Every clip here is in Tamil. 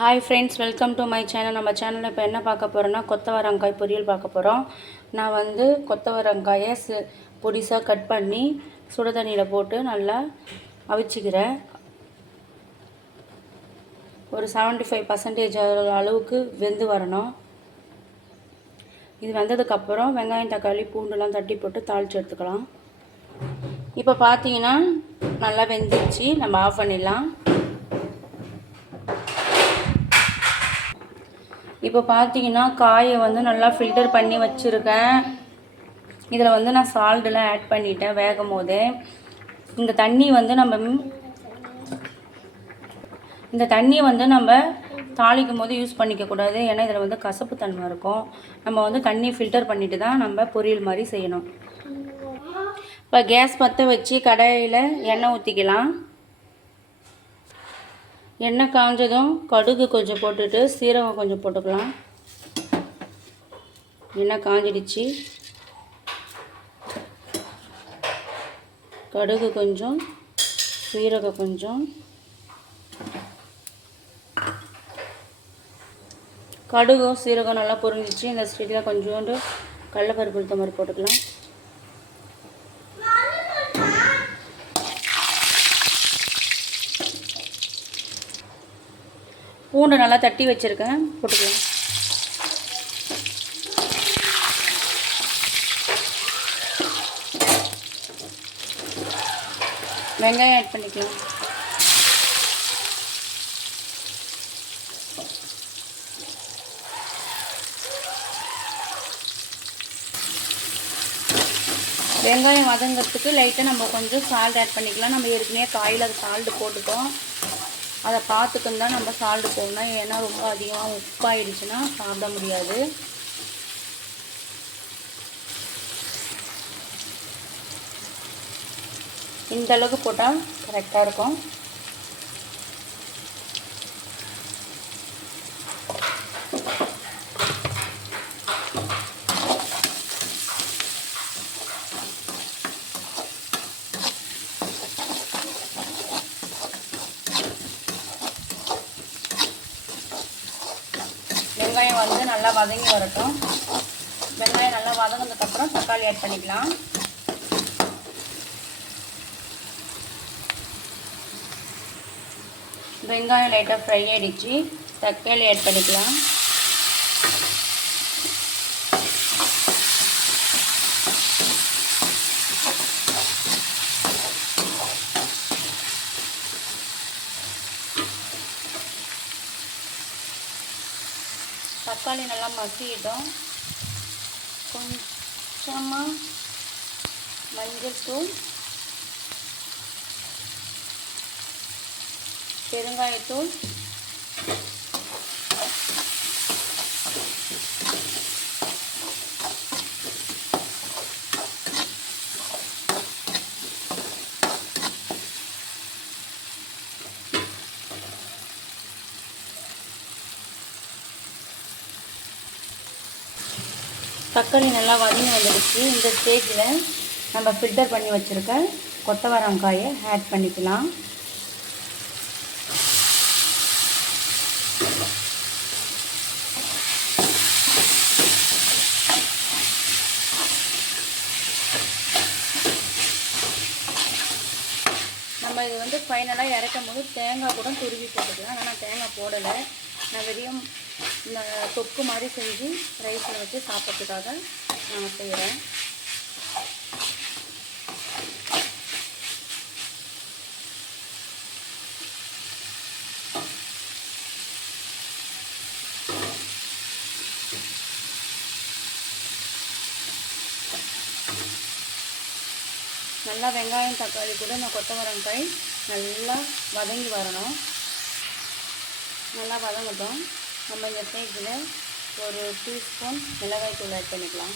Hi friends, welcome to my channel. நம்ம சேனலில் இப்போ என்ன பார்க்க போகிறோன்னா கொத்தவரங்காய் பொரியல் பார்க்க போகிறோம். நான் வந்து கொத்தவரங்காயை பொடிசாக கட் பண்ணி சுடு தண்ணியில் போட்டு நல்லா அவிச்சிக்கிறேன். ஒரு 75% அளவுக்கு வெந்து வரணும். இது வெந்ததுக்கப்புறம் வெங்காயம், தக்காளி, பூண்டுலாம் தட்டி போட்டு தாளித்து எடுத்துக்கலாம். இப்போ பார்த்தீங்கன்னா நல்லா வெந்துச்சு, நம்ம ஆஃப் பண்ணிடலாம். இப்போ பார்த்தீங்கன்னா காயை வந்து நல்லா ஃபில்டர் பண்ணி வச்சுருக்கேன். இதில் வந்து நான் சால்ட்டெலாம் ஆட் பண்ணிட்டேன் வேகும் போதே. இந்த தண்ணி வந்து நம்ம தாளிக்கும் போது யூஸ் பண்ணிக்கக்கூடாது, ஏன்னா இதில் வந்து கசப்பு தன்மை இருக்கும். நம்ம வந்து தண்ணியை ஃபில்டர் பண்ணிவிட்டு தான் நம்ம பொரியல் மாதிரி செய்யணும். இப்போ கேஸ் பற்ற வச்சு கடாயில் எண்ணெய் ஊற்றிக்கலாம். எண்ணெய் காஞ்சதும் கடுகு கொஞ்சம் போட்டுட்டு சீரகம் கொஞ்சம் போட்டுக்கலாம். எண்ணெய் காஞ்சிடுச்சு. கடுகு கொஞ்சம், சீரகம் கொஞ்சம். கடுகும் சீரகம் நல்லா பொரிஞ்சிச்சு. இந்த ஸ்டேஜில் கொஞ்சோண்டு கடலைப்பருப்பு உளுத்த மாதிரி போட்டுக்கலாம். பூண்டை நல்லா தட்டி வச்சுருக்கேன், போட்டுக்கலாம். வெங்காயம் ஆட் பண்ணிக்கலாம். வெங்காயம் வதங்கிறதுக்கு லைட்டாக நம்ம கொஞ்சம் சால்ட் ஆட் பண்ணிக்கலாம். நம்ம ஏற்கனவே காயில் அது சால்ட்டு போட்டுட்டோம், அதை பார்த்துக்குன்னு தான் நம்ம சால்ட்டு போடணும். ஏன்னா ரொம்ப அதிகமாக உப்பாயிடுச்சுன்னா சாப்பிட முடியாது. இந்த அளவுக்கு போட்டால் கரெக்டாக இருக்கும். வெங்காயம் வந்து நல்லா வதங்கி வரட்டும். வெங்காயம் நல்லா வதங்கினதுக்கப்புறம் தக்காளி ஆட் பண்ணிக்கலாம். வெங்காயம் லைட்டாக ஃப்ரை ஆகிடுச்சு, தக்காளி ஆட் பண்ணிக்கலாம். தக்காளி நல்லா மசிட்டோம். கொஞ்சமாக மஞ்சள் தூள், பெருங்காயத்தூள், தக்காளி நல்லா வதங்கி வந்துடுச்சு. இந்த ஸ்டேஜில் நம்ம ஃபில்டர் பண்ணி வச்சுருக்க கொத்தவரங்காயை ஆட் பண்ணிக்கலாம். நம்ம இது வந்து ஃபைனலாக இறக்கும் போது தேங்காய் கூட துருவி போட்டுக்கலாம். ஆனால் நான் தேங்காய் போடலை. நான் வெறும் இந்த தொக்கு மாதிரி செஞ்சு ரைஸில் வச்சு சாப்பிட்றதுக்காக நான் செய்கிறேன். நல்லா வெங்காயம் தக்காளி கூட இந்த கொத்தவரங்காய் நல்லா வதங்கி வரணும். நல்லா வதங்கட்டும். நம்ம இந்த ஸ்டேஜில் ஒரு டீஸ்பூன் மிளகாய் தூள் ஆட் பண்ணிக்கலாம்.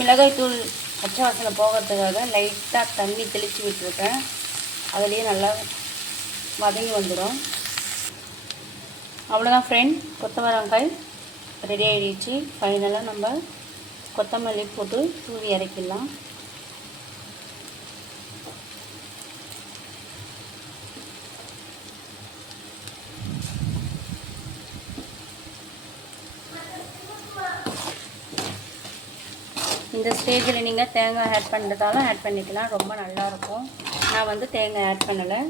மிளகாய் தூள் பச்சை வாசனை போகிறதுக்காக லைட்டாக தண்ணி தெளித்து விட்டுருக்கேன். அதுலேயே நல்லா வதங்கி வந்துடும். அவ்வளோதான் ஃப்ரெண்ட், கொத்தவரங்காய் ரெடி ஆகிடுச்சு. ஃபைனலாக நம்ம கொத்தமல்லி போட்டு தூவி இறக்கிடலாம். இந்த ஸ்டேஜில் நீங்கள் தேங்காய் ஆட் பண்ணுறதாலும் ஆட் பண்ணிக்கலாம், ரொம்ப நல்லாயிருக்கும். நான் வந்து தேங்காய் ஆட் பண்ணலை.